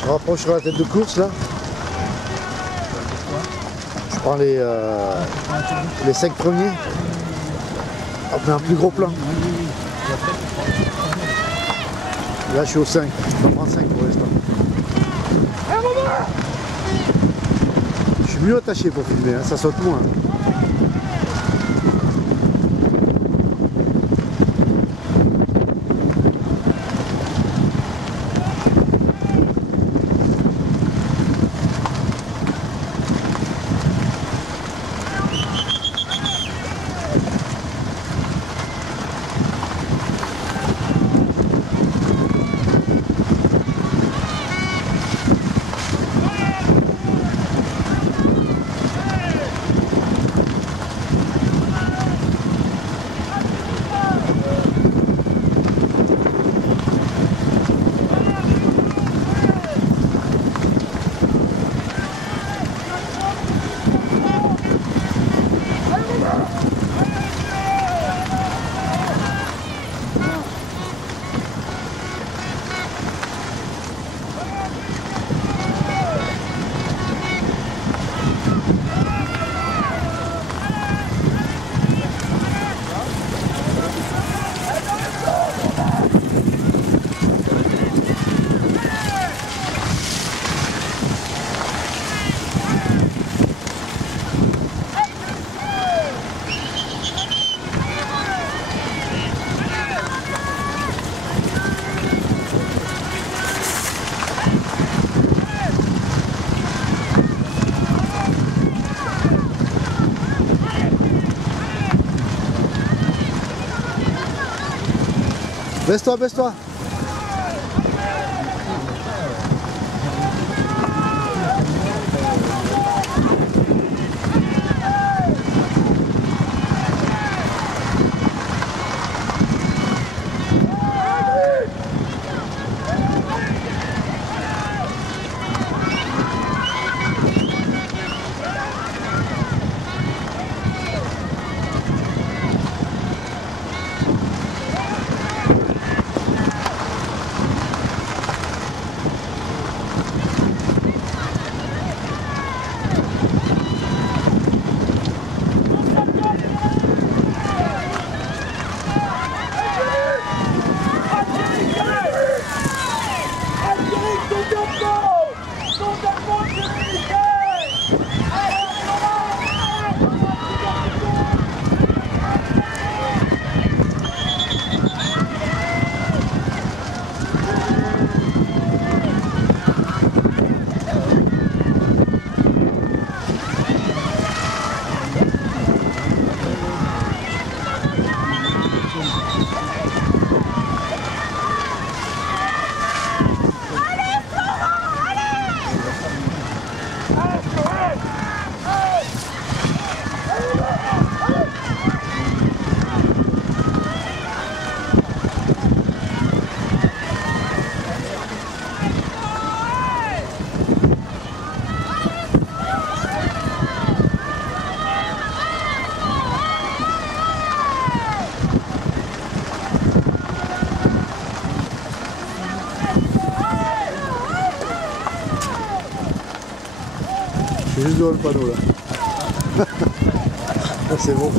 Je rapprocherai la tête de course là. Je prends les 5 premiers. On fait un plus gros plan. Là je suis au 5. Je vais en prendre 5 pour l'instant. Je suis mieux attaché pour filmer, hein. Ça saute moins. Baisse-toi, baisse-toi. Je suis juste devant le panneau là. C'est bon.